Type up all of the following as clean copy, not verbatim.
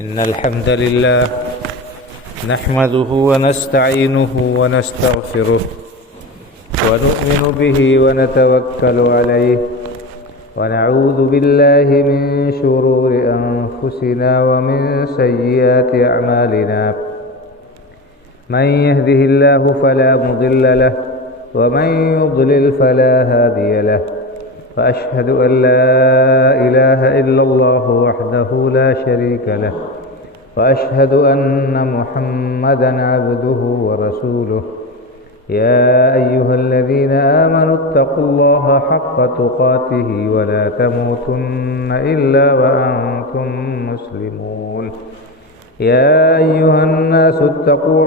إن الحمد لله نحمده ونستعينه ونستغفره ونؤمن به ونتوكل عليه ونعوذ بالله من شرور أنفسنا ومن سيئات أعمالنا من يهده الله فلا مضل له ومن يضلل فلا هادي له وأشهد أن لا إله إلا الله وحده لا شريك له وأشهد أن محمدا عبده ورسوله يا أيها الذين آمنوا اتقوا الله حق تقاته ولا تموتن إلا وأنتم مسلمون يا أيها الناس اتقوا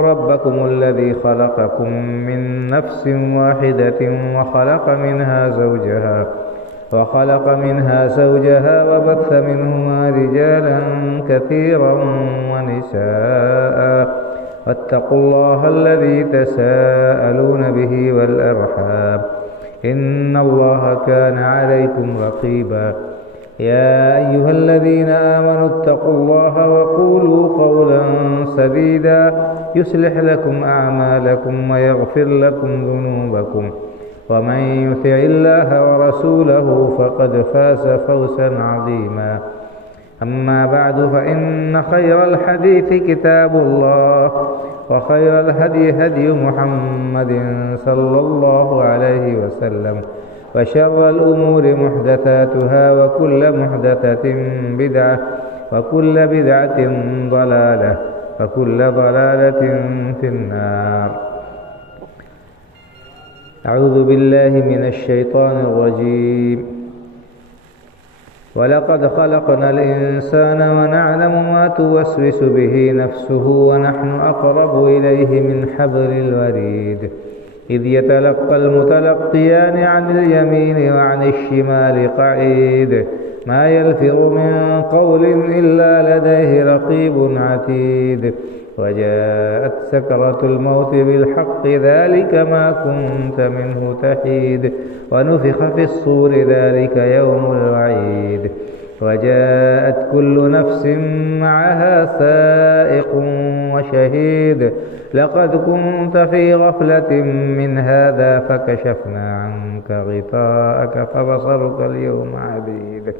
ربكم الذي خلقكم من نفس واحدة وخلق منها زوجها وبث منهما رجالا كثيرا ونساء واتقوا الله الذي تساءلون به والأرحام إن الله كان عليكم رقيبا يا أيها الذين آمنوا اتقوا الله وقولوا قولا سديدا يصلح لكم أعمالكم ويغفر لكم ذنوبكم ومن يطع الله ورسوله فقد فاز فوزا عظيما أما بعد فإن خير الحديث كتاب الله وخير الهدي هدي محمد صلى الله عليه وسلم وشر الأمور محدثاتها وكل محدثة بدعة وكل بدعة ضلالة وكل ضلالة في النار. أعوذ بالله من الشيطان الرجيم. ولقد خلقنا الإنسان ونعلم ما توسوس به نفسه ونحن أقرب إليه من حبل الوريد إذ يتلقى المتلقيان عن اليمين وعن الشمال قعيد ما يلفظ من قول إلا لديه رقيب عتيد وجاءت سكرة الموت بالحق ذلك ما كنت منه تحيد ونفخ في الصور ذلك يوم الوعيد وجاءت كل نفس معها سائق وشهيد لقد كنت في غفلة من هذا فكشفنا عنك غطاءك فبصرك اليوم حديد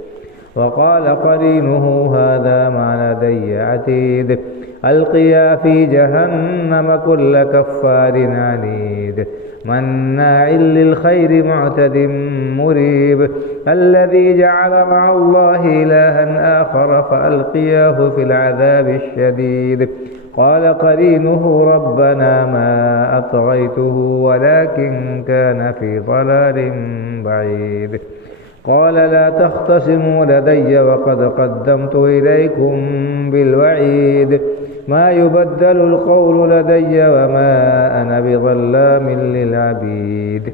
وقال قرينه هذا ما لدي عتيد ألقيا في جهنم كل كفار عنيد مناع للخير معتد مريب الذي جعل مع الله إلها آخر فألقياه في العذاب الشديد قال قرينه ربنا ما أطغيته ولكن كان في ضلال بعيد قال لا تختصموا لدي وقد قدمت إليكم بالوعيد ما يبدل القول لدي وما أنا بظلام للعبيد.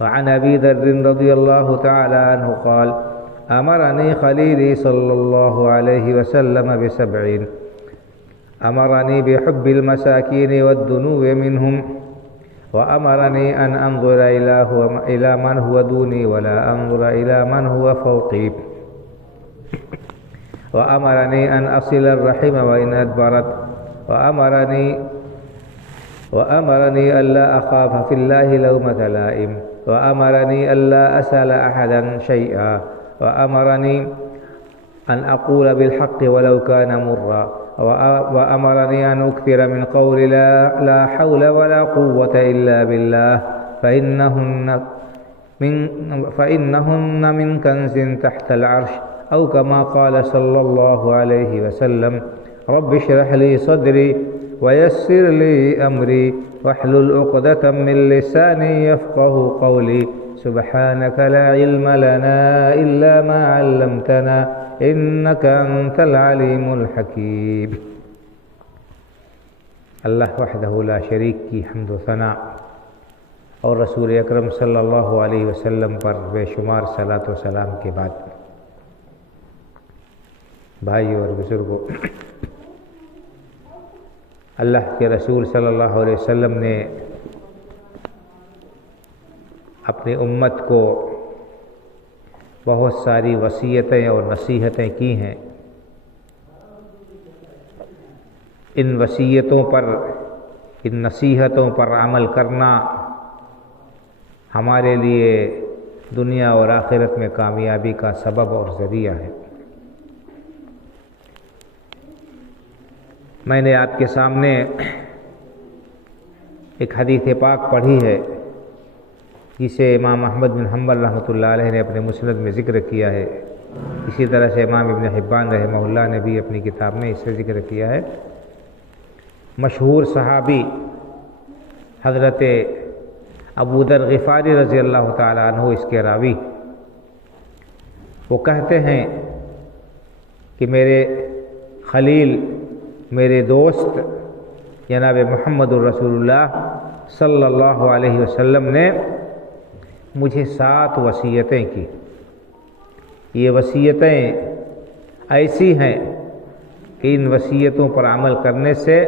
وعن أبي ذر رضي الله تعالى عنه قال أمرني خليلي صلى الله عليه وسلم ب7 أمرني بحب المساكين والدنو منهم وأمرني أن أنظر إلى من هو دوني ولا أنظر إلى من هو فوقي وأمرني أن أصل الرحم وإن أدبرت وأمرني ألا أخاف في الله لومة لائم وأمرني ألا أسأل أحدا شيئا وأمرني أن أقول بالحق ولو كان مرا وأمرني أن أكثر من قول لا حول ولا قوة إلا بالله فإنهن من كنز تحت العرش أو كما قال صلى الله عليه وسلم رب اشرح لي صدري ويسر لي أمري واحلل عقدة من لساني يفقه قولي سبحانك لا علم لنا إلا ما علمتنا إنك أنت العليم الحكيم. اللہ وحدہ لا شریک کی حمد و ثنا اور رسول اکرم صلی اللہ علیہ وسلم پر بے شمار صلاۃ و سلام کے بعد بھائی اور بزرگوں، اللہ کے رسول صلی اللہ علیہ وسلم نے اپنی امت کو بہت ساری وصیتیں اور نصیحتیں کی ہیں۔ ان وصیتوں پر، ان نصیحتوں پر عمل کرنا ہمارے لیے دنیا اور آخرت میں کامیابی کا سبب اور ذریعہ ہے۔ میں نے آپ کے سامنے ایک حدیث پاک پڑھی ہے جسے امام احمد بن حنبل رحمۃ اللہ علیہ نے اپنے مسند میں ذکر کیا ہے، اسی طرح سے امام ابن حبان رحمہ اللہ نے بھی اپنی کتاب میں اس سے ذکر کیا ہے۔ مشہور صحابی حضرت ابو ذر غفاری رضی اللہ تعالیٰ عنہ اس کے راوی، وہ کہتے ہیں کہ میرے خلیل، میرے دوست جناب محمد الرسول اللہ صلی اللہ علیہ وسلم نے مجھے 7 وصیتیں کی۔ یہ وصیتیں ایسی ہیں کہ ان وصیتوں پر عمل کرنے سے،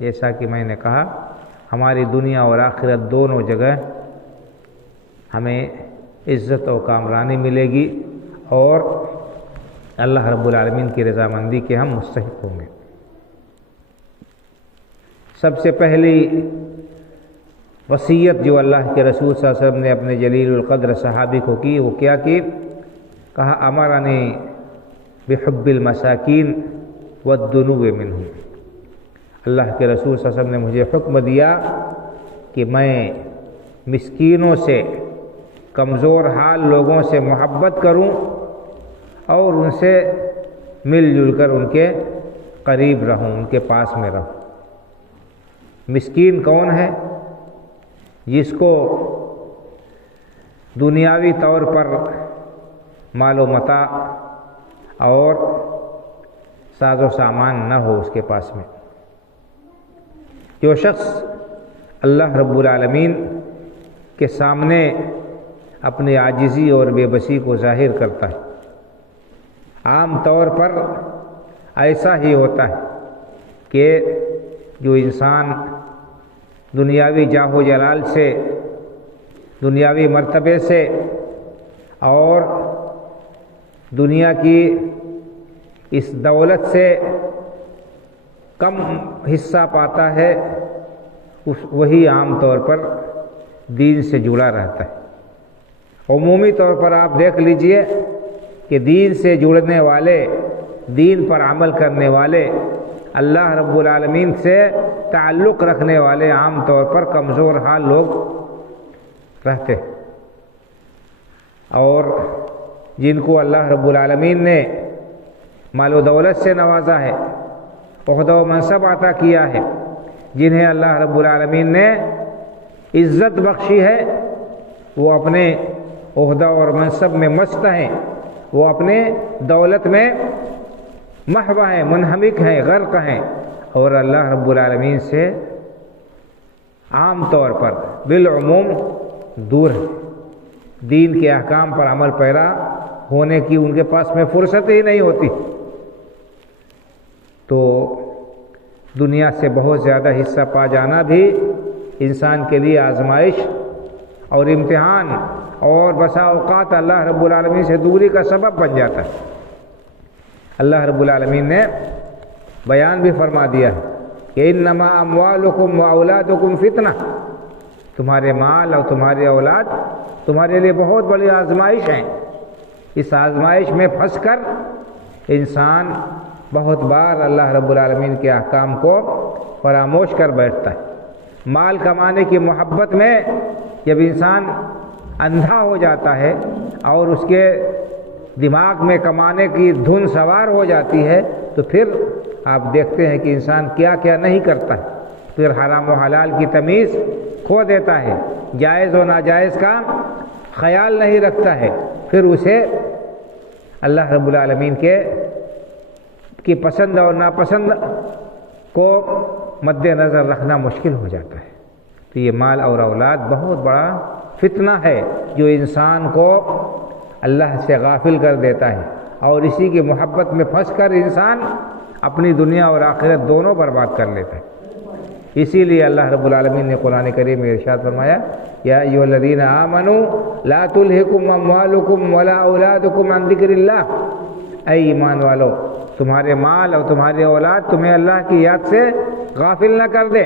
جیسا کہ میں نے کہا، ہماری دنیا اور آخرت دونوں جگہ ہمیں عزت و کامرانی ملے گی اور اللہ رب العالمین کی رضامندی کے ہم مستحق ہوں گے۔ سب سے پہلی وصیت جو اللہ کے رسول صلی اللہ علیہ وسلم نے اپنے جلیل القدر صحابی کو کی، وہ کیا کی؟ کہا امرنی بحب المساکین والدنو منہم۔ اللہ کے رسول صلی اللہ علیہ وسلم نے مجھے حکم دیا کہ میں مسکینوں سے، کمزور حال لوگوں سے محبت کروں اور ان سے مل جل کر ان کے قریب رہوں، ان کے پاس میں رہوں۔ مسکین کون ہے؟ جس کو دنیاوی طور پر مال و متاع اور ساز و سامان نہ ہو اس کے پاس میں۔ جو شخص اللہ رب العالمین کے سامنے اپنی عاجزی اور بے بسی کو ظاہر کرتا ہے، عام طور پر ایسا ہی ہوتا ہے کہ جو انسان دنیاوی جاہ و جلال سے، دنیاوی مرتبے سے اور دنیا کی اس دولت سے کم حصہ پاتا ہے، وہی عام طور پر دین سے جڑا رہتا ہے۔ عمومی طور پر آپ دیکھ لیجئے کہ دین سے جڑنے والے، دین پر عمل کرنے والے، اللہ رب العالمین سے تعلق رکھنے والے عام طور پر کمزور حال لوگ رہتے ہیں، اور جن کو اللہ رب العالمین نے مال و دولت سے نوازا ہے، عہدہ و منصب عطا کیا ہے، جنہیں اللہ رب العالمین نے عزت بخشی ہے، وہ اپنے عہدہ اور منصب میں مست ہیں، وہ اپنے دولت میں محو ہیں، منہمک ہیں، غرق ہیں، اور اللہ رب العالمین سے عام طور پر بالعموم دور ہیں۔ دین کے احکام پر عمل پیرا ہونے کی ان کے پاس میں فرصت ہی نہیں ہوتی، تو دنیا سے بہت زیادہ حصہ پا جانا بھی انسان کے لیے آزمائش اور امتحان اور بسا اوقات اللہ رب العالمین سے دوری کا سبب بن جاتا ہے۔ اللہ رب العالمین نے بیان بھی فرما دیا ہے کہ انما اموالکم واولادکم فتنہ، تمہارے مال اور تمہاری اولاد تمہارے لیے بہت بڑی آزمائش ہیں۔ اس آزمائش میں پھنس کر انسان بہت بار اللہ رب العالمین کے احکام کو فراموش کر بیٹھتا ہے۔ مال کمانے کی محبت میں جب انسان اندھا ہو جاتا ہے اور اس کے دماغ میں کمانے کی دھن سوار ہو جاتی ہے، تو پھر آپ دیکھتے ہیں کہ انسان کیا کیا نہیں کرتا ہے، پھر حرام و حلال کی تمیز کھو دیتا ہے، جائز و ناجائز کا خیال نہیں رکھتا ہے، پھر اسے اللہ رب العالمین کی پسند اور ناپسند کو مد نظر رکھنا مشکل ہو جاتا ہے۔ تو یہ مال اور اولاد بہت بڑا فتنہ ہے جو انسان کو اللہ سے غافل کر دیتا ہے، اور اسی کی محبت میں پھنس کر انسان اپنی دنیا اور آخرت دونوں برباد کر لیتا ہے۔ اسی لیے اللہ رب العالمین نے قرآن کریم میں ارشاد فرمایا یا ایھا الذین آمنوا لا تلھکم اموالکم ولا اولادکم عن ذکر اللہ، اے ایمان والو تمہارے مال اور تمہاری اولاد تمہیں اللہ کی یاد سے غافل نہ کر دے۔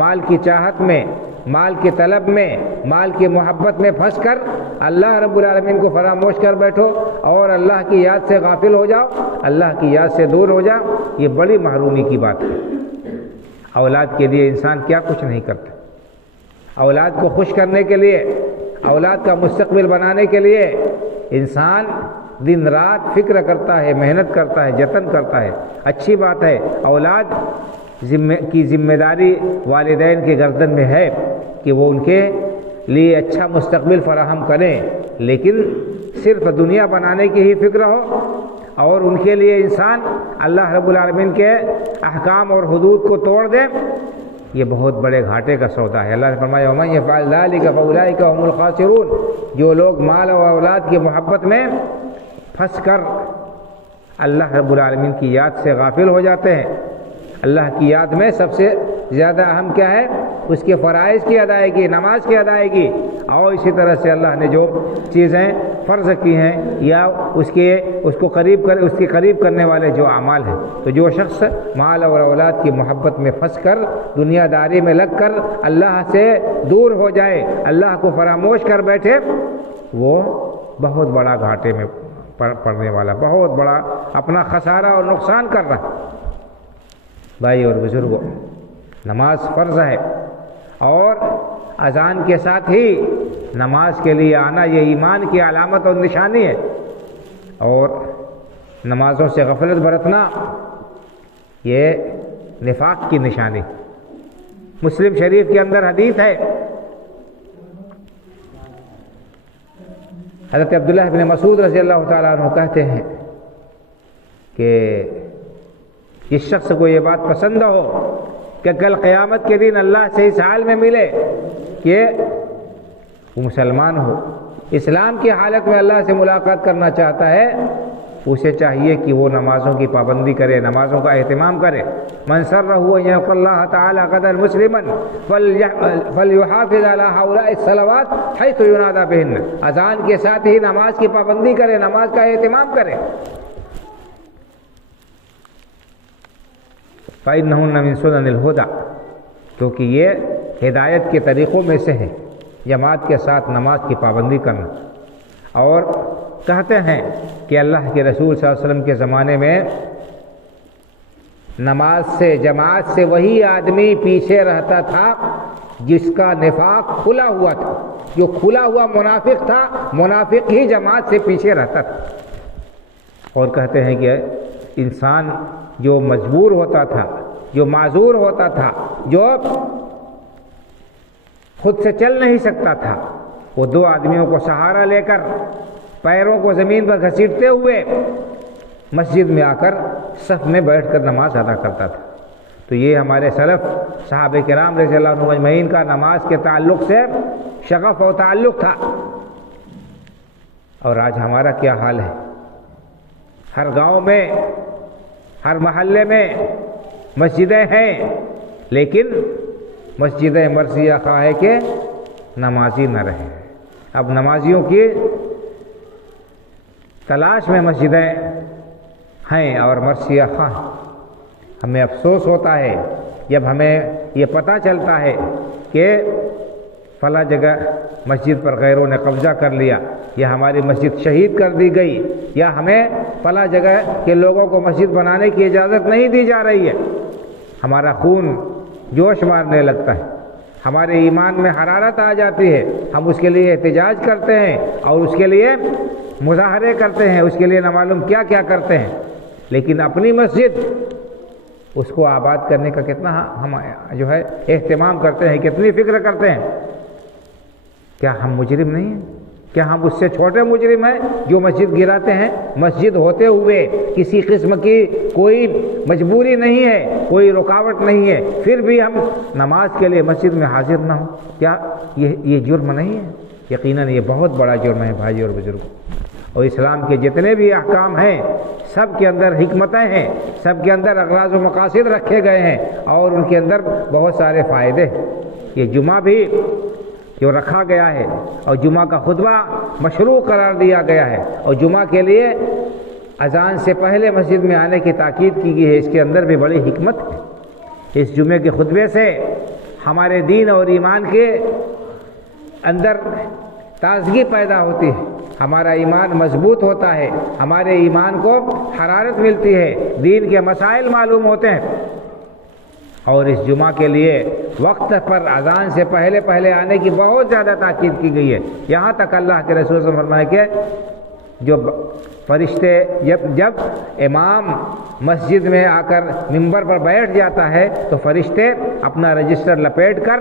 مال کی چاہت میں، مال کی طلب میں، مال کی محبت میں پھنس کر اللہ رب العالمین کو فراموش کر بیٹھو اور اللہ کی یاد سے غافل ہو جاؤ، اللہ کی یاد سے دور ہو جاؤ، یہ بڑی محرومی کی بات ہے۔ اولاد کے لیے انسان کیا کچھ نہیں کرتا، اولاد کو خوش کرنے کے لیے، اولاد کا مستقبل بنانے کے لیے انسان دن رات فکر کرتا ہے، محنت کرتا ہے، جتن کرتا ہے۔ اچھی بات ہے، اولاد کی ذمہ داری والدین کے گردن میں ہے کہ وہ ان کے لیے اچھا مستقبل فراہم کریں، لیکن صرف دنیا بنانے کی ہی فکر ہو اور ان کے لیے انسان اللہ رب العالمین کے احکام اور حدود کو توڑ دے، یہ بہت بڑے گھاٹے کا سودا ہے۔ اللہ نے فرمایا وَمَن يَفْعَلْ ذَلِكَ فَأُولَٰئِكَ هُمُ الْخَاسِرُونَ، جو لوگ مال و اولاد کی محبت میں پھنس کر اللہ رب العالمین کی یاد سے غافل ہو جاتے ہیں۔ اللہ کی یاد میں سب سے زیادہ اہم کیا ہے؟ اس کے فرائض کی ادائیگی، نماز کی ادائیگی، اور اسی طرح سے اللہ نے جو چیزیں فرض کی ہیں یا اس کے قریب کرنے والے جو اعمال ہیں۔ تو جو شخص مال اور اولاد کی محبت میں پھنس کر دنیا داری میں لگ کر اللہ سے دور ہو جائے، اللہ کو فراموش کر بیٹھے، وہ بہت بڑا گھاٹے میں پڑنے والا، بہت بڑا اپنا خسارہ اور نقصان کر رہا۔ بھائی اور بزرگوں، نماز فرض ہے اور اذان کے ساتھ ہی نماز کے لیے آنا یہ ایمان کی علامت اور نشانی ہے، اور نمازوں سے غفلت برتنا یہ نفاق کی نشانی۔ مسلم شریف کے اندر حدیث ہے، حضرت عبداللہ بن مسعود رضی اللہ تعالیٰ عنہ کہتے ہیں کہ جس شخص کو یہ بات پسند ہو کہ کل قیامت کے دن اللہ سے اس حال میں ملے کہ وہ مسلمان ہو، اسلام کی حالت میں اللہ سے ملاقات کرنا چاہتا ہے، اسے چاہیے کہ وہ نمازوں کی پابندی کرے، نمازوں کا اہتمام کرے۔ من سرہ ان یلقى اللہ تعالی غدا مسلما فلیحافظ علی ہؤلاء الصلوات حیث ینادى بہن، اذان کے ساتھ ہی نماز کی پابندی کرے، نماز کا اہتمام کرے۔ فإنہن من سنن الہدی، کیونکہ یہ ہدایت کے طریقوں میں سے ہے جماعت کے ساتھ نماز کی پابندی کرنا۔ اور کہتے ہیں کہ اللہ کے رسول صلی اللہ علیہ وسلم کے زمانے میں نماز سے، جماعت سے وہی آدمی پیچھے رہتا تھا جس کا نفاق کھلا ہوا تھا، جو کھلا ہوا منافق تھا، منافق ہی جماعت سے پیچھے رہتا تھا۔ اور کہتے ہیں کہ انسان جو مجبور ہوتا تھا، جو معذور ہوتا تھا، جو خود سے چل نہیں سکتا تھا، وہ دو آدمیوں کو سہارا لے کر پیروں کو زمین پر گھسیٹتے ہوئے مسجد میں آ کر صف میں بیٹھ کر نماز ادا کرتا تھا۔ تو یہ ہمارے سلف صحابہ کرام رضی اللہ عنہم اجمعین کا نماز کے تعلق سے شغف و تعلق تھا۔ اور آج ہمارا کیا حال ہے؟ ہر گاؤں میں، ہر محلے میں مسجدیں ہیں، لیکن مسجدیں مرثیہ خواہ ہے کہ نمازی نہ رہے۔ اب نمازیوں کی تلاش میں مسجدیں ہیں اور مرثیہ خواہ۔ ہمیں افسوس ہوتا ہے جب ہمیں یہ پتہ چلتا ہے کہ فلاں جگہ مسجد پر غیروں نے قبضہ کر لیا، یا ہماری مسجد شہید کر دی گئی، یا ہمیں فلاں جگہ کے لوگوں کو مسجد بنانے کی اجازت نہیں دی جا رہی ہے، ہمارا خون جوش مارنے لگتا ہے، ہمارے ایمان میں حرارت آ جاتی ہے، ہم اس کے لیے احتجاج کرتے ہیں اور اس کے لیے مظاہرے کرتے ہیں، اس کے لیے نہ معلوم کیا کیا کرتے ہیں، لیکن اپنی مسجد اس کو آباد کرنے کا کتنا ہم جو ہے اہتمام کرتے ہیں، کتنی فکر کرتے ہیں۔ کیا ہم مجرم نہیں ہیں؟ کیا ہم اس سے چھوٹے مجرم ہیں جو مسجد گراتے ہیں؟ مسجد ہوتے ہوئے کسی قسم کی کوئی مجبوری نہیں ہے، کوئی رکاوٹ نہیں ہے، پھر بھی ہم نماز کے لیے مسجد میں حاضر نہ ہوں، کیا یہ جرم نہیں ہے؟ یقیناً یہ بہت بڑا جرم ہے بھائی اور بزرگوں۔ اور اسلام کے جتنے بھی احکام ہیں سب کے اندر حکمتیں ہیں، سب کے اندر اغراض و مقاصد رکھے گئے ہیں اور ان کے اندر بہت سارے فائدے ہیں۔ یہ جمعہ بھی جو رکھا گیا ہے اور جمعہ کا خطبہ مشروع قرار دیا گیا ہے اور جمعہ کے لیے اذان سے پہلے مسجد میں آنے کی تاکید کی گئی ہے، اس کے اندر بھی بڑی حکمت ہے۔ اس جمعے کے خطبے سے ہمارے دین اور ایمان کے اندر تازگی پیدا ہوتی ہے، ہمارا ایمان مضبوط ہوتا ہے، ہمارے ایمان کو حرارت ملتی ہے، دین کے مسائل معلوم ہوتے ہیں۔ اور اس جمعہ کے لیے وقت پر اذان سے پہلے آنے کی بہت زیادہ تاکید کی گئی ہے، یہاں تک اللہ کے رسول صلی اللہ علیہ وسلم فرمائے کہ جو فرشتے جب امام مسجد میں آ کر ممبر پر بیٹھ جاتا ہے تو فرشتے اپنا رجسٹر لپیٹ کر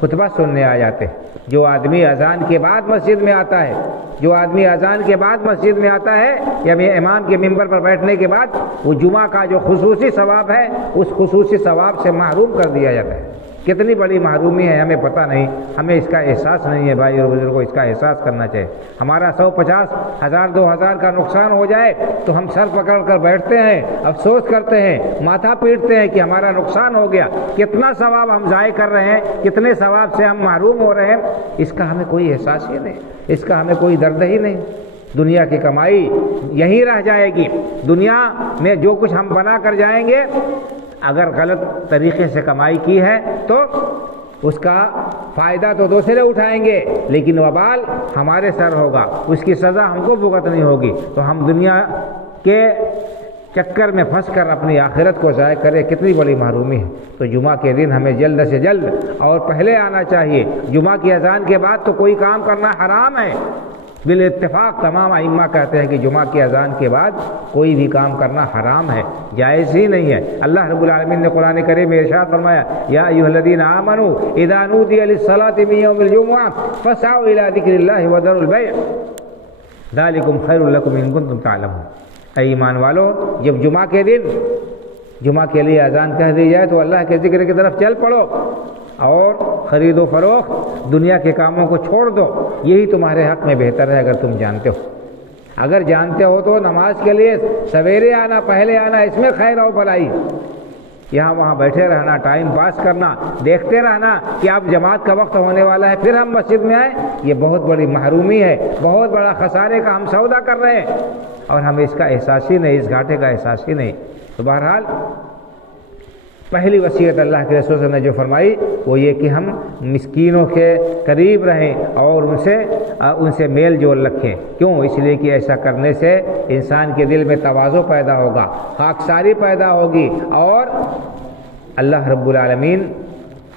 خطبہ سننے آ جاتے ہیں۔ جو آدمی اذان کے بعد مسجد میں آتا ہے، جو آدمی اذان کے بعد مسجد میں آتا ہے یا امام کے ممبر پر بیٹھنے کے بعد، وہ جمعہ کا جو خصوصی ثواب ہے اس خصوصی ثواب سے محروم کر دیا جاتا ہے۔ کتنی بڑی محرومی ہے ہمیں پتہ نہیں، ہمیں اس کا احساس نہیں ہے۔ بھائی اور بزرگوں کو اس کا احساس کرنا چاہیے۔ ہمارا 150 ہزار 2000 کا نقصان ہو جائے تو ہم سر پکڑ کر بیٹھتے ہیں، افسوس کرتے ہیں، ماتھا پیٹتے ہیں کہ ہمارا نقصان ہو گیا، کتنا ثواب ہم ضائع کر رہے ہیں، کتنے ثواب سے ہم محروم ہو رہے ہیں، اس کا ہمیں کوئی احساس ہی نہیں، اس کا ہمیں کوئی درد ہی نہیں۔ دنیا کی کمائی یہیں رہ جائے گی، دنیا میں جو کچھ ہم بنا کر جائیں گے، اگر غلط طریقے سے کمائی کی ہے تو اس کا فائدہ تو دوسرے اٹھائیں گے لیکن وبال ہمارے سر ہوگا، اس کی سزا ہم کو بھگتنی ہوگی۔ تو ہم دنیا کے چکر میں پھنس کر اپنی آخرت کو ضائع کرے، کتنی بڑی محرومی ہے۔ تو جمعہ کے دن ہمیں جلد سے جلد اور پہلے آنا چاہیے۔ جمعہ کی اذان کے بعد تو کوئی کام کرنا حرام ہے، بالاتفاق تمام ائمہ کہتے ہیں کہ جمعہ کی اذان کے بعد کوئی بھی کام کرنا حرام ہے، جائز ہی نہیں ہے۔ اللہ رب العالمین نے قرآن کریم میں ارشاد فرمایا، یا ایھا الذین آمنوا اذا نودی للصلاۃ من یوم الجمعہ فاسعوا الی ذکر اللہ وذروا البیع ذلکم خیر لکم ان کنتم تعلمون۔ اے ایمان والو، جب جمعہ کے دن جمعہ کے لیے اذان کہہ دی جائے تو اللہ کے ذکر کی طرف چل پڑو اور خرید و فروخت دنیا کے کاموں کو چھوڑ دو، یہی تمہارے حق میں بہتر ہے اگر تم جانتے ہو۔ اگر جانتے ہو تو نماز کے لیے سویرے آنا، پہلے آنا، اس میں خیر و بھلائی۔ یہاں وہاں بیٹھے رہنا، ٹائم پاس کرنا، دیکھتے رہنا کہ اب جماعت کا وقت ہونے والا ہے پھر ہم مسجد میں آئیں، یہ بہت بڑی محرومی ہے، بہت بڑا خسارے کا ہم سودا کر رہے ہیں اور ہمیں اس کا احساس ہی نہیں، اس گھاٹے کا احساس ہی نہیں۔ تو بہرحال پہلی وصیت اللہ کے رسول صلی اللہ علیہ وسلم نے جو فرمائی وہ یہ کہ ہم مسکینوں کے قریب رہیں اور ان سے میل جول رکھیں۔ کیوں؟ اس لیے کہ ایسا کرنے سے انسان کے دل میں تواضع پیدا ہوگا، خاکساری پیدا ہوگی اور اللہ رب العالمین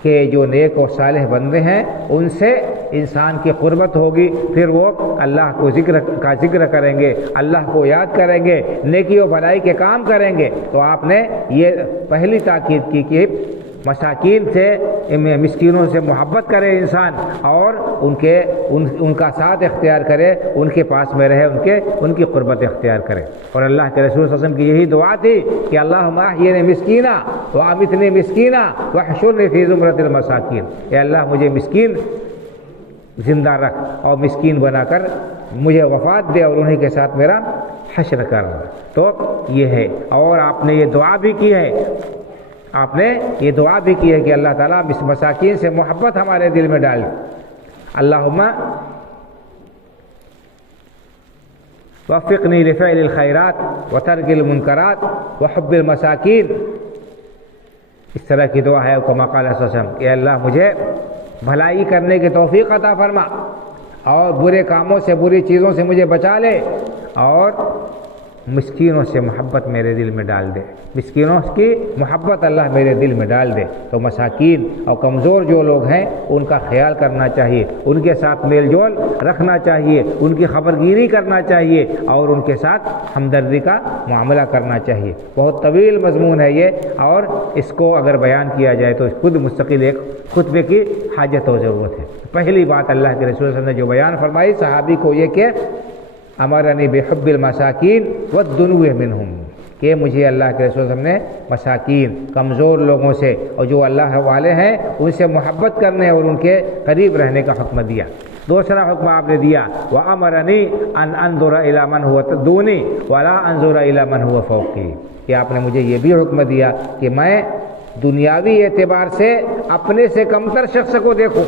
کہ جو نیک و صالح بندے ہیں ان سے انسان کی قربت ہوگی، پھر وہ اللہ کو ذکر کریں گے، اللہ کو یاد کریں گے، نیکی و بھلائی کے کام کریں گے۔ تو آپ نے یہ پہلی تاکید کی کہ مساکین سے، مسکینوں سے محبت کرے انسان اور ان کا ساتھ اختیار کرے، ان کے پاس میں رہے، ان کی قربت اختیار کرے۔ اور اللہ کے رسول صلی اللہ علیہ وسلم کی یہی دعا تھی کہ اللہم احیینی مسکینا وامیتنی مسکینا واحشرنی فی زمرۃ المساکین، اے اللہ مجھے مسکین زندہ رکھ اور مسکین بنا کر مجھے وفات دے اور انہی کے ساتھ میرا حشر کر۔ تو یہ ہے، اور آپ نے یہ دعا بھی کی ہے، کہ اللہ تعالیٰ اس مساکین سے محبت ہمارے دل میں ڈال۔ اللہم وفقنی لفعل الخیرات وترک المنکرات وحب المساکین، اس طرح کی دعا ہے کما قال صلی اللہ علیہ وسلم کہ اللہ مجھے بھلائی کرنے کی توفیق عطا فرما اور برے کاموں سے، بری چیزوں سے مجھے بچا لے اور مسکینوں سے محبت میرے دل میں ڈال دے، مسکینوں کی محبت اللہ میرے دل میں ڈال دے۔ تو مساکین اور کمزور جو لوگ ہیں ان کا خیال کرنا چاہیے، ان کے ساتھ میل جول رکھنا چاہیے، ان کی خبرگیری کرنا چاہیے اور ان کے ساتھ ہمدردی کا معاملہ کرنا چاہیے۔ بہت طویل مضمون ہے یہ، اور اس کو اگر بیان کیا جائے تو خود مستقل ایک خطبے کی حاجت و ضرورت ہے۔ پہلی بات اللہ کے رسول صلی اللہ علیہ وسلم نے جو بیان فرمائی صحابی کو یہ کہ امرنی بحب المساکین والدنو منہم، کہ مجھے اللہ کے رسول صلی اللہ علیہ وسلم نے مساکین، کمزور لوگوں سے اور جو اللہ والے ہیں ان سے محبت کرنے اور ان کے قریب رہنے کا حکم دیا۔ دوسرا حکم آپ نے دیا وَأَمَرَنِي أَنْ أَنظُرَ إِلَى مَنْ هُوَ دُونِي وَلَا أَنظُرَ إِلَى مَنْ هُوَ فَوْقِي، کہ آپ نے مجھے یہ بھی حکم دیا کہ میں دنیاوی اعتبار سے اپنے سے کمتر شخص کو دیکھوں،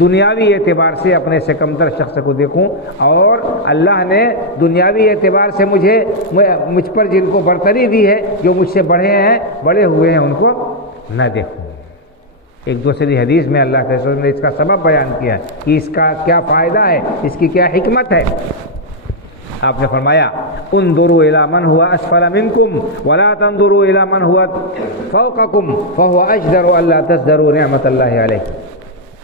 دنیاوی اعتبار سے اپنے سے کمتر شخص کو دیکھوں، اور اللہ نے دنیاوی اعتبار سے مجھ پر جن کو برتری دی ہے، جو مجھ سے بڑے ہوئے ہیں، ان کو نہ دیکھوں۔ ایک دوسری حدیث میں اللہ کے رسول نے اس کا سبب بیان کیا کہ اس کا کیا فائدہ ہے، اس کی کیا حکمت ہے۔ آپ نے فرمایا انظروا الی من هو اسفل منکم ولا تنظروا الی من هو فوقکم فهو اجدر الا تزدروا نعمت اللہ علیکم۔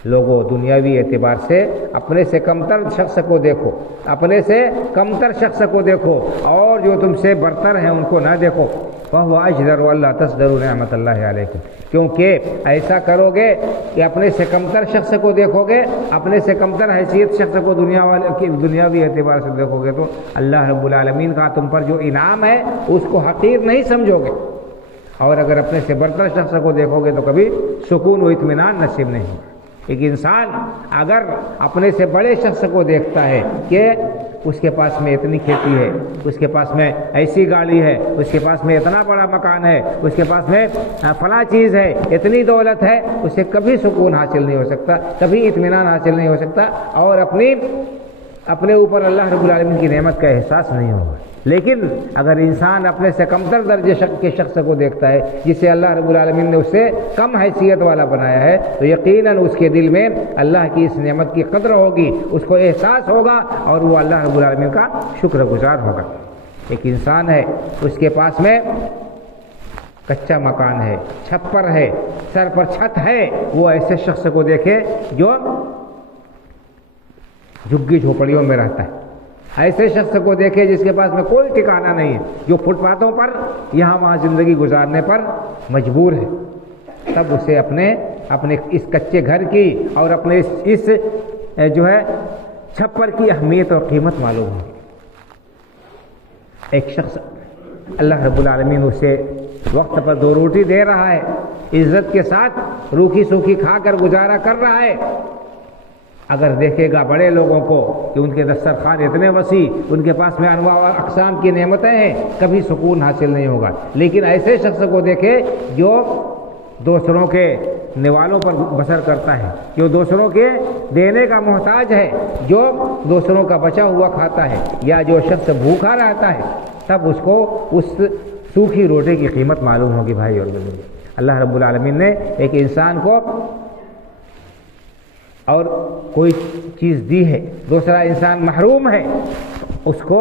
لوگوں، دنیاوی اعتبار سے اپنے سے کمتر شخص کو دیکھو، اپنے سے کمتر شخص کو دیکھو، اور جو تم سے برتر ہیں ان کو نہ دیکھو۔ فَهُوَ أَجْدَرُ أَلَّا تَزْدَرُوا نِعْمَةَ اللَّهِ عَلَيْكُمْ، کیونکہ ایسا کرو گے کہ اپنے سے کمتر شخص کو دیکھو گے، اپنے سے کمتر حیثیت شخص کو دنیاوی اعتبار سے دیکھو گے تو اللہ رب العالمین کا تم پر جو انعام ہے اس کو حقیر نہیں سمجھو گے، اور اگر اپنے سے برتر شخص کو دیکھو گے تو کبھی سکون و اطمینان نصیب نہیں ہوگا۔ ایک انسان اگر اپنے سے بڑے شخص کو دیکھتا ہے کہ اس کے پاس میں اتنی کھیتی ہے، اس کے پاس میں ایسی گاڑی ہے، اس کے پاس میں اتنا بڑا مکان ہے، اس کے پاس میں فلاں چیز ہے، اتنی دولت ہے، اسے کبھی سکون حاصل نہیں ہو سکتا، کبھی اطمینان حاصل نہیں ہو سکتا، اور اپنے اوپر اللہ رب العالمین کی نعمت کا احساس نہیں ہوگا۔ لیکن اگر انسان اپنے سے کمتر درجے کے شخص کو دیکھتا ہے جسے اللہ رب العالمین نے اس سے کم حیثیت والا بنایا ہے، تو یقیناً اس کے دل میں اللہ کی اس نعمت کی قدر ہوگی، اس کو احساس ہوگا، اور وہ اللہ رب العالمین کا شکر گزار ہوگا۔ ایک انسان ہے، اس کے پاس میں کچا مکان ہے، چھپر ہے، سر پر چھت ہے، وہ ایسے شخص کو دیکھے جو جھگی جھوپڑیوں میں رہتا ہے، ایسے شخص کو دیکھے جس کے پاس میں کوئی ٹھکانہ نہیں ہے، جو فٹ پاتھوں پر یہاں وہاں زندگی گزارنے پر مجبور ہے، تب اسے اپنے اس کچے گھر کی اور اپنے اس جو ہے چھپر کی اہمیت اور قیمت معلوم ہوگی۔ ایک شخص اللہ رب العالمین اسے وقت پر 2 روٹی دے رہا ہے، عزت کے ساتھ روکھی سوکھی کھا کر گزارا کر رہا ہے، اگر دیکھے گا بڑے لوگوں کو کہ ان کے دسترخوان اتنے وسیع، ان کے پاس میں انواع و اقسام کی نعمتیں ہیں، کبھی سکون حاصل نہیں ہوگا۔ لیکن ایسے شخص کو دیکھے جو دوسروں کے نوالوں پر بسر کرتا ہے، جو دوسروں کے دینے کا محتاج ہے، جو دوسروں کا بچا ہوا کھاتا ہے، یا جو شخص بھوکا رہتا ہے، تب اس کو اس سوکھی روٹی کی قیمت معلوم ہوگی۔ بھائی اور بزرگ، اللہ رب العالمین نے ایک انسان کو اور کوئی چیز دی ہے، دوسرا انسان محروم ہے، اس کو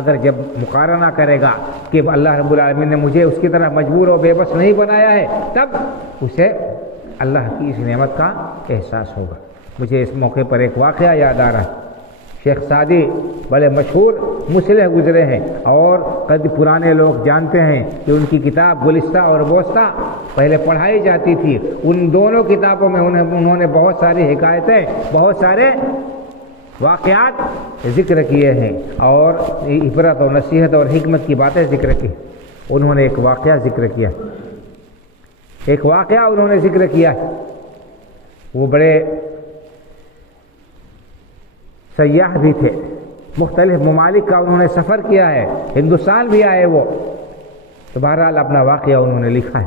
اگر جب مقارنہ کرے گا کہ اللہ رب العالمین نے مجھے اس کی طرح مجبور و بے بس نہیں بنایا ہے، تب اسے اللہ کی اس نعمت کا احساس ہوگا۔ مجھے اس موقع پر ایک واقعہ یاد آ رہا ہے۔ شیخ سعدی بڑے مشہور مصلح گزرے ہیں، اور پرانے لوگ جانتے ہیں کہ ان کی کتاب گلستہ اور بوستہ پہلے پڑھائی جاتی تھی۔ ان دونوں کتابوں میں انہوں نے بہت ساری حکایتیں، بہت سارے واقعات ذکر کیے ہیں، اور عبرت اور نصیحت اور حکمت کی باتیں ذکر کی۔ انہوں نے ایک واقعہ ذکر کیا، وہ بڑے سیاح بھی تھے، مختلف ممالک کا انہوں نے سفر کیا ہے، ہندوستان بھی آئے وہ، تو بہرحال اپنا واقعہ انہوں نے لکھا ہے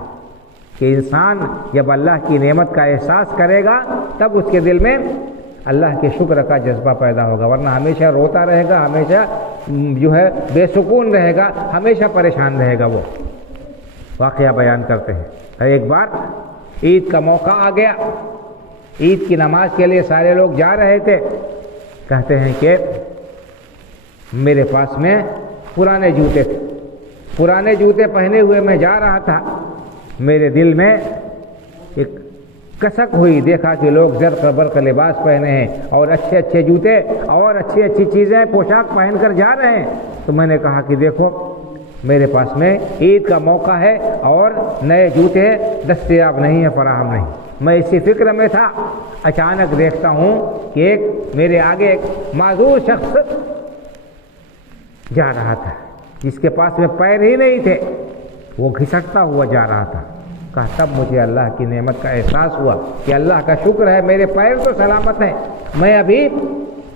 کہ انسان جب اللہ کی نعمت کا احساس کرے گا تب اس کے دل میں اللہ کے شکر کا جذبہ پیدا ہوگا، ورنہ ہمیشہ روتا رہے گا، ہمیشہ جو ہے بے سکون رہے گا، ہمیشہ پریشان رہے گا۔ وہ واقعہ بیان کرتے ہیں، ایک بار عید کا موقع آ گیا، عید کی نماز کے لیے سارے لوگ جا رہے تھے۔ کہتے ہیں کہ میرے پاس میں پرانے جوتے تھے، پرانے جوتے پہنے ہوئے میں جا رہا تھا، میرے دل میں ایک کسک ہوئی، دیکھا کہ لوگ زرق برق لباس پہنے ہیں اور اچھے اچھے جوتے اور اچھی اچھی چیزیں پوشاک پہن کر جا رہے ہیں، تو میں نے کہا کہ دیکھو میرے پاس میں عید کا موقع ہے اور نئے جوتے دستیاب نہیں ہیں، فراہم نہیں۔ میں اسی فکر میں تھا، اچانک دیکھتا ہوں کہ میرے آگے ایک معذور شخص جا رہا تھا جس کے پاس میں پیر ہی نہیں تھے، وہ گھسٹتا ہوا جا رہا تھا۔ کہا تب مجھے اللہ کی نعمت کا احساس ہوا کہ اللہ کا شکر ہے میرے پیر تو سلامت ہیں، میں ابھی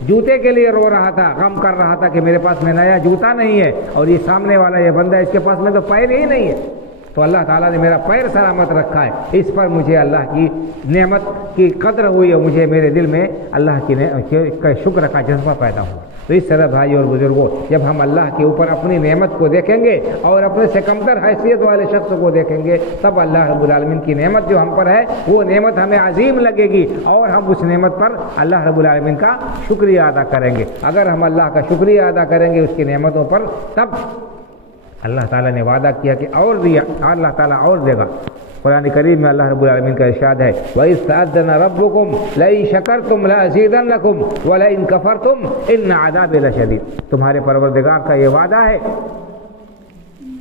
جوتے کے لیے رو رہا تھا، غم کر رہا تھا کہ میرے پاس میں نیا جوتا نہیں ہے، اور یہ سامنے والا یہ بندہ اس کے پاس میں تو پیر ہی نہیں ہے، تو اللہ تعالیٰ نے میرا پیر سلامت رکھا ہے، اس پر مجھے اللہ کی نعمت کی قدر ہوئی اور مجھے میرے دل میں اللہ کی شکر کا جذبہ پیدا ہوا۔ تو اس طرح بھائی اور بزرگوں، جب ہم اللہ کے اوپر اپنی نعمت کو دیکھیں گے اور اپنے سے کمتر حیثیت والے شخص کو دیکھیں گے، تب اللہ رب العالمین کی نعمت جو ہم پر ہے وہ نعمت ہمیں عظیم لگے گی، اور ہم اس نعمت پر اللہ رب العالمین کا شکریہ ادا کریں گے۔ اگر ہم اللہ کا شکریہ ادا کریں گے اس کی نعمتوں پر، تب اللہ تعالیٰ نے وعدہ کیا کہ اور دیا، اللہ تعالیٰ اور دے گا۔ قرآن کریم میں اللہ رب العالمین کا ارشاد ہے، وَإِذْ تَأَذَّنَ رَبُّكُمْ لَئِن شَكَرْتُمْ لَأَزِيدَنَّكُمْ وَلَئِن كَفَرْتُمْ إِنَّ عَذَابِي لَشَدِيدٌ۔ تمہارے پروردگار کا یہ وعدہ ہے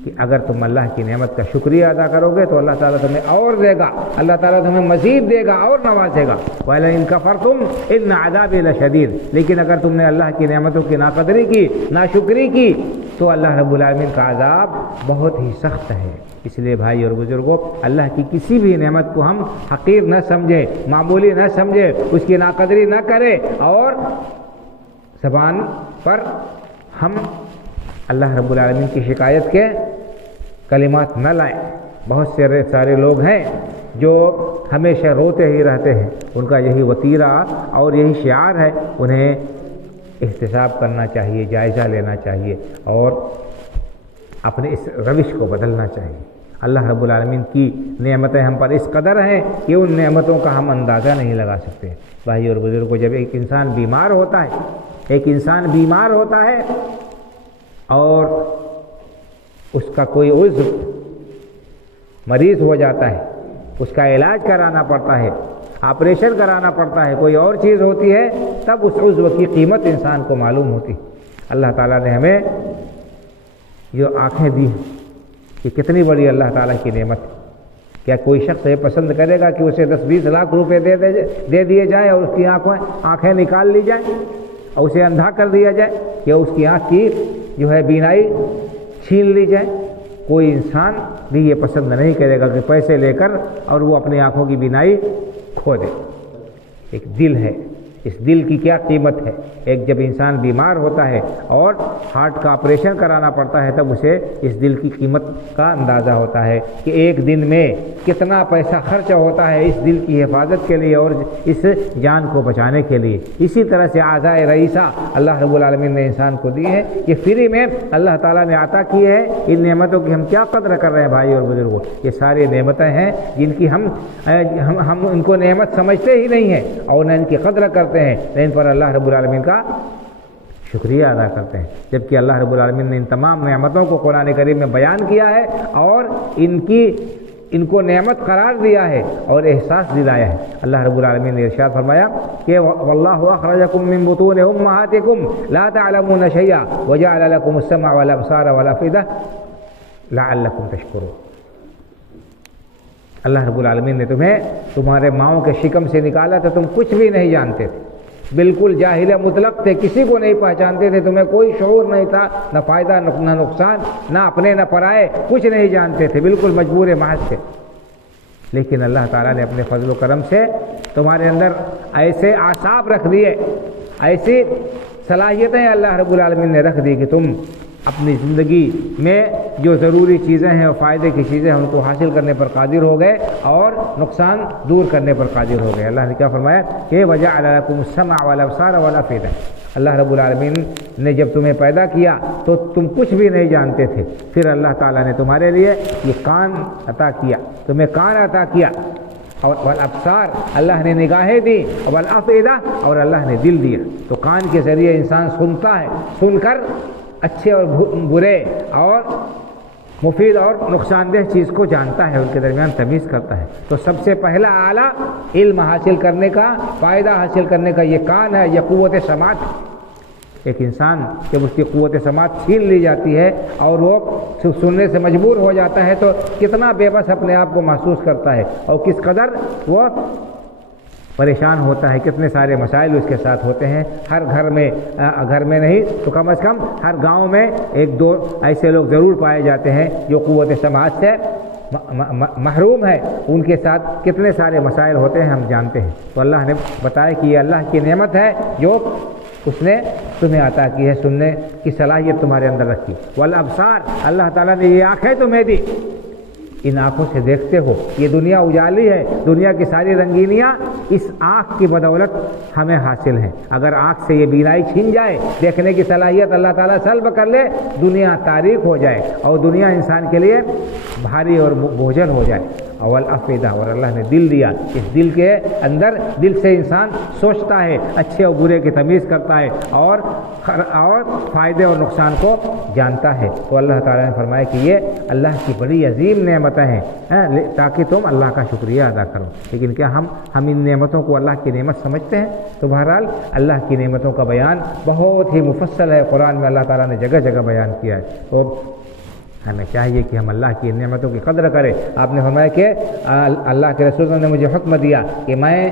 کہ اگر تم اللہ کی نعمت کا شکریہ ادا کرو گے تو اللہ تعالیٰ تمہیں اور دے گا، اللہ تعالیٰ تمہیں مزید دے گا اور نوازے گا۔ وَلَئِن كَفَرْتُمْ إِنَّ عَذَابِي لَشَدِيدٌ۔ لیکن اگر تم نے اللہ کی نعمتوں کی ناقدری کی، ناشکری کی، تو اللہ رب العالمین کا عذاب بہت ہی سخت ہے۔ اس لیے بھائی اور بزرگوں، اللہ کی کسی بھی نعمت کو ہم حقیر نہ سمجھیں، معمولی نہ سمجھیں، اس کی ناقدری نہ کریں، اور زبان پر ہم اللہ رب العالمین کی شکایت کے کلمات نہ لائیں۔ بہت سے سارے لوگ ہیں جو ہمیشہ روتے ہی رہتے ہیں، ان کا یہی وتیرہ اور یہی شعار ہے۔ انہیں احتساب کرنا چاہیے، جائزہ لینا چاہیے، اور اپنے اس روش کو بدلنا چاہیے۔ اللہ رب العالمین کی نعمتیں ہم پر اس قدر ہیں کہ ان نعمتوں کا ہم اندازہ نہیں لگا سکتے۔ بھائی اور بزرگوں، جب ایک انسان بیمار ہوتا ہے اور اس کا کوئی عضو مریض ہو جاتا ہے، اس کا علاج کرانا پڑتا ہے، آپریشن کرانا پڑتا ہے، کوئی اور چیز ہوتی ہے، تب اس عضو کی قیمت انسان کو معلوم ہوتی۔ اللہ تعالیٰ نے ہمیں جو آنکھیں دی، یہ کتنی بڑی اللہ تعالیٰ کی نعمت ہے۔ کیا کوئی شخص یہ پسند کرے گا کہ اسے 10-20 لاکھ روپے دے دیے جائیں اور اس کی آنکھیں نکال لی جائیں اور اسے اندھا کر دیا جائے، یا اس کی آنکھ کی جو ہے بینائی چھین لی جائے؟ کوئی انسان بھی یہ پسند نہیں کرے گا کہ پیسے لے کر اور وہ اپنی آنکھوں کی بینائی کھو دے۔ ایک دل ہے، اس دل کی کیا قیمت ہے؟ ایک جب انسان بیمار ہوتا ہے اور ہارٹ کا آپریشن کرانا پڑتا ہے، تب اسے اس دل کی قیمت کا اندازہ ہوتا ہے کہ ایک دن میں کتنا پیسہ خرچ ہوتا ہے اس دل کی حفاظت کے لیے اور اس جان کو بچانے کے لیے۔ اسی طرح سے اعضائے رئیسہ اللہ رب العالمین نے انسان کو دی ہے، یہ فری میں اللہ تعالیٰ نے عطا کی ہے۔ ان نعمتوں کی ہم کیا قدر کر رہے ہیں بھائی اور بزرگوں؟ یہ ساری نعمتیں ہیں جن کی ہم ان کو نعمت سمجھتے ہی نہیں ہیں اور نہ ان کی قدر کرتے ہیں، ان پر اللہ رب العالمین کا شکریہ ادا کرتے ہیں۔ جبکہ اللہ رب العالمین نے ان تمام نعمتوں کو قرآن کریم میں بیان کیا ہے اور ان کو نعمت قرار دیا ہے اور احساس دلایا ہے۔ اللہ رب العالمین نے ارشاد فرمایا کہ واللہ اخرجکم من بطون امہاتکم لا تعلمون شیئا وجعل لکم السمع والابصار والافئدہ لعلکم تشکرون۔ اللہ رب العالمین نے تمہیں تمہارے ماؤں کے شکم سے نکالا تو تم کچھ بھی نہیں جانتے تھے، بالکل جاہل مطلق تھے، کسی کو نہیں پہچانتے تھے، تمہیں کوئی شعور نہیں تھا، نہ فائدہ نہ نقصان، نہ اپنے نہ پرائے، کچھ نہیں جانتے تھے، بالکل مجبور محض تھے۔ لیکن اللہ تعالیٰ نے اپنے فضل و کرم سے تمہارے اندر ایسے اعصاب رکھ دیے، ایسی صلاحیتیں اللہ رب العالمین نے رکھ دی کہ تم اپنی زندگی میں جو ضروری چیزیں ہیں اور فائدے کی چیزیں ہیں ان کو حاصل کرنے پر قادر ہو گئے اور نقصان دور کرنے پر قادر ہو گئے۔ اللہ نے کیا فرمایا کہ وجعل لکم السمع والابصار والافئدہ۔ اللہ رب العالمین نے جب تمہیں پیدا کیا تو تم کچھ بھی نہیں جانتے تھے، پھر اللہ تعالیٰ نے تمہارے لیے یہ کان عطا کیا، تمہیں کان عطا کیا، اور والابصار اللہ نے نگاہیں دی، والافئدہ اور اللہ نے دل دیا۔ تو کان کے ذریعے انسان سنتا ہے، سن کر اچھے اور برے اور مفید اور نقصان دہ چیز کو جانتا ہے، ان کے درمیان تمیز کرتا ہے۔ تو سب سے پہلا اعلیٰ علم حاصل کرنے کا، فائدہ حاصل کرنے کا یہ کان ہے، یہ قوت سماعت۔ ایک انسان جب اس کی قوت سماعت چھین لی جاتی ہے اور وہ سننے سے مجبور ہو جاتا ہے تو کتنا بے بس اپنے آپ کو محسوس کرتا ہے اور کس قدر وہ پریشان ہوتا ہے، کتنے سارے مسائل اس کے ساتھ ہوتے ہیں۔ ہر گھر میں نہیں تو کم از کم ہر گاؤں میں ایک دو ایسے لوگ ضرور پائے جاتے ہیں جو قوت سماعت سے محروم ہے، ان کے ساتھ کتنے سارے مسائل ہوتے ہیں ہم جانتے ہیں۔ تو اللہ نے بتایا کہ یہ اللہ کی نعمت ہے جو اس نے تمہیں عطا کی ہے، سننے کی صلاحیت تمہارے اندر رکھی۔ والابصار، اللہ تعالیٰ نے یہ آنکھیں تمہیں دی، ان آنکھوں سے دیکھتے ہو۔ یہ دنیا اجالی ہے، دنیا کی ساری رنگینیاں اس آنکھ کی بدولت ہمیں حاصل ہیں۔ اگر آنکھ سے یہ بینائی چھین جائے، دیکھنے کی صلاحیت اللہ تعالیٰ سلب کر لے، دنیا تاریک ہو جائے اور دنیا انسان کے لیے بھاری اور بوجھل ہو جائے۔ اول افیدہ، اور اللہ نے دل دیا، اس دل کے اندر دل سے انسان سوچتا ہے، اچھے اور برے کی تمیز کرتا ہے اور فائدے اور نقصان کو جانتا ہے۔ تو اللہ تعالیٰ نے فرمایا کہ یہ اللہ کی بڑی عظیم نعمتیں ہیں تاکہ تم اللہ کا شکریہ ادا کرو۔ لیکن کیا ہم ان نعمتوں کو اللہ کی نعمت سمجھتے ہیں؟ تو بہرحال اللہ کی نعمتوں کا بیان بہت ہی مفصل ہے، قرآن میں اللہ تعالیٰ نے جگہ جگہ بیان کیا ہے۔ تو ہمیں چاہیے کہ ہم اللہ کی نعمتوں کی قدر کریں۔ آپ نے فرمایا کہ اللہ کے رسول نے مجھے حکم دیا کہ میں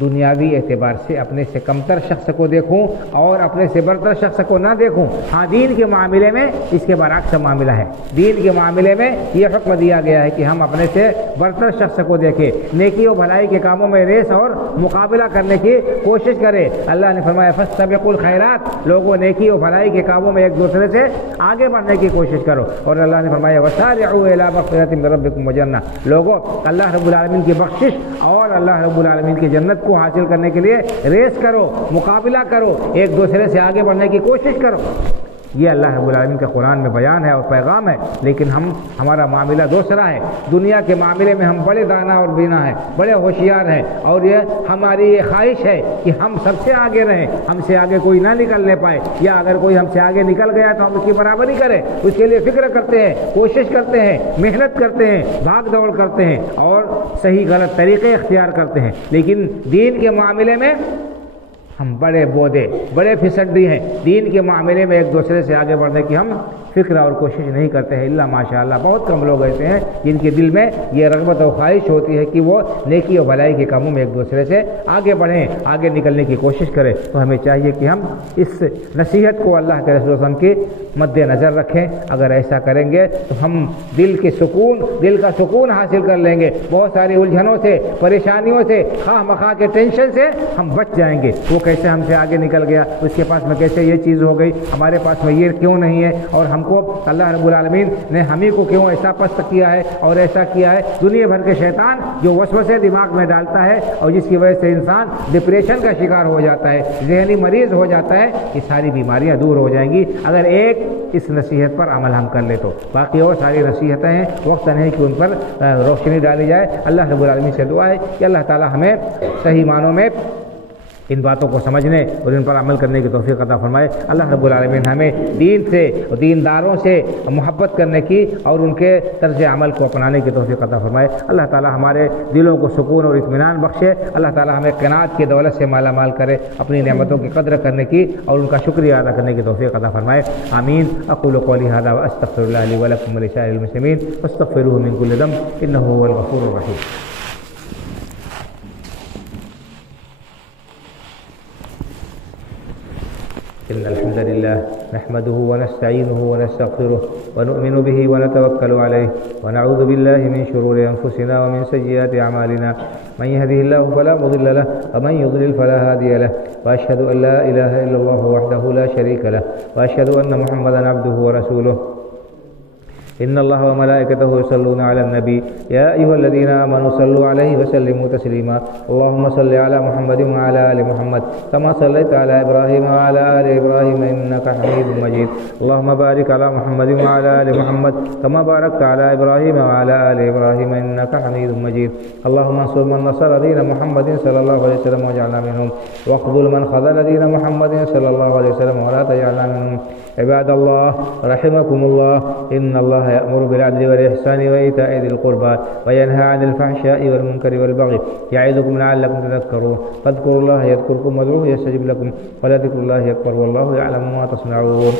دنیاوی اعتبار سے اپنے سے کمتر شخص کو دیکھوں اور اپنے سے برتر شخص کو نہ دیکھوں۔ ہاں، دین کے معاملے میں اس کے برعکس معاملہ ہے۔ دین کے معاملے میں یہ حکم دیا گیا ہے کہ ہم اپنے سے برتر شخص کو دیکھیں، نیکی و بھلائی کے کاموں میں ریس اور مقابلہ کرنے کی کوشش کریں۔ اللہ نے فرمایا فاستبقوا الخیرات، لوگوں نیکی و بھلائی کے کاموں میں ایک دوسرے سے آگے بڑھنے کی کوشش کرو۔ اور اللہ نے فرمایا وسارعوا الی مغفرۃ من ربکم وجنہ، لوگوں اللہ رب العالمین کی بخشش اور اللہ رب العالمین کی جنت کو حاصل کرنے کے لیے ریس کرو، مقابلہ کرو، ایک دوسرے سے آگے بڑھنے کی کوشش کرو۔ یہ اللہ رب العالمین کا قرآن میں بیان ہے اور پیغام ہے، لیکن ہمارا معاملہ دوسرا ہے۔ دنیا کے معاملے میں ہم بڑے دانا اور بینا ہیں، بڑے ہوشیار ہیں، اور یہ ہماری یہ خواہش ہے کہ ہم سب سے آگے رہیں، ہم سے آگے کوئی نہ نکلنے پائے، یا اگر کوئی ہم سے آگے نکل گیا تو ہم اس کی برابری کریں، اس کے لیے فکر کرتے ہیں، کوشش کرتے ہیں، محنت کرتے ہیں، بھاگ دوڑ کرتے ہیں اور صحیح غلط طریقے اختیار کرتے ہیں۔ لیکن دین کے معاملے میں ہم بڑے بودے، بڑے پھسڈی ہیں۔ دین کے معاملے میں ایک دوسرے سے آگے بڑھنے کی ہم فکر اور کوشش نہیں کرتے ہیں، الا ماشاء اللہ بہت کم لوگ ایسے ہیں جن کے دل میں یہ رغبت و خواہش ہوتی ہے کہ وہ نیکی و بھلائی کے کاموں میں ایک دوسرے سے آگے بڑھیں، آگے نکلنے کی کوشش کریں۔ تو ہمیں چاہیے کہ ہم اس نصیحت کو اللہ کے رسول صلی اللہ علیہ وسلم کی مد نظر رکھیں۔ اگر ایسا کریں گے تو ہم دل کا سکون حاصل کر لیں گے، بہت ساری الجھنوں سے، پریشانیوں سے، خواہ مخواہ کے ٹینشن سے ہم بچ جائیں گے۔ وہ کیسے ہم سے آگے نکل گیا، اس کے پاس میں کیسے یہ چیز ہو گئی، ہمارے پاس میں یہ کیوں نہیں ہے، اور ہم کو اللہ رب العالمین نے ہمیں کو کیوں ایسا پست کیا ہے اور ایسا کیا ہے۔ دنیا بھر کے شیطان جو وسوسے دماغ میں ڈالتا ہے اور جس کی وجہ سے انسان ڈپریشن کا شکار ہو جاتا ہے، ذہنی مریض ہو جاتا ہے، یہ ساری بیماریاں دور ہو جائیں گی اگر ایک اس نصیحت پر عمل ہم کر لیں تو۔ باقی اور ساری نصیحتیں ہیں، وقت نہیں کہ ان پر روشنی ڈالی جائے۔ اللہ رب العالمین سے دعا ہے کہ اللہ تعالی ہمیں صحیح معنوں میں ان باتوں کو سمجھنے اور ان پر عمل کرنے کی توفیق عطا فرمائے۔ اللہ رب العالمین ہمیں دین سے اور دینداروں سے محبت کرنے کی اور ان کے طرز عمل کو اپنانے کی توفیق عطا فرمائے۔ اللہ تعالی ہمارے دلوں کو سکون اور اطمینان بخشے۔ اللہ تعالی ہمیں قناعت کی دولت سے مالا مال کرے، اپنی نعمتوں کی قدر کرنے کی اور ان کا شکریہ ادا کرنے کی توفیق عطا فرمائے۔ آمین۔ اقول قولی ھذا واستغفر اللہ لی ولکم ولسائر المسلمین فاستغفروہ من کل ذنب انہ هو الغفور الرحیم۔ إن الحمد لله نحمده ونستعينه ونستغفره ونؤمن به ونتوكل عليه ونعوذ بالله من شرور أنفسنا ومن سيئات أعمالنا من يهده الله فلا مضل له ومن يضلل فلا هادي له وأشهد أن لا إله إلا الله وحده لا شريك له وأشهد أن محمدا عبده ورسوله إن الله وملائكته يصلون على النبي يا أيها الذين آمنوا صلوا عليه وسلموا تسليما اللهم صل على محمد وعلى آل محمد كما صليت على إبراهيم وعلى آل إبراهيم إنك حميد مجيد اللهم بارك على محمد وعلى آل محمد كما باركت على إبراهيم وعلى آل إبراهيم إنك حميد مجيد اللهم انصر من نصر دين محمد صلى الله عليه وسلم واجعلنا منهم واخذل من خذل دين محمد صلى الله عليه وسلم ولا تجعلنا منهم عباد الله رحمكم الله إن الله يأمر بالعدل والإحسان وإيتاء ذي القربى وينهى عن الفحشاء والمنكر والبغي يعظكم لعلكم تذكرون فاذكروا الله يذكركم وادعوه يستجب لكم ولذكر الله أكبر والله يعلم ما تصنعون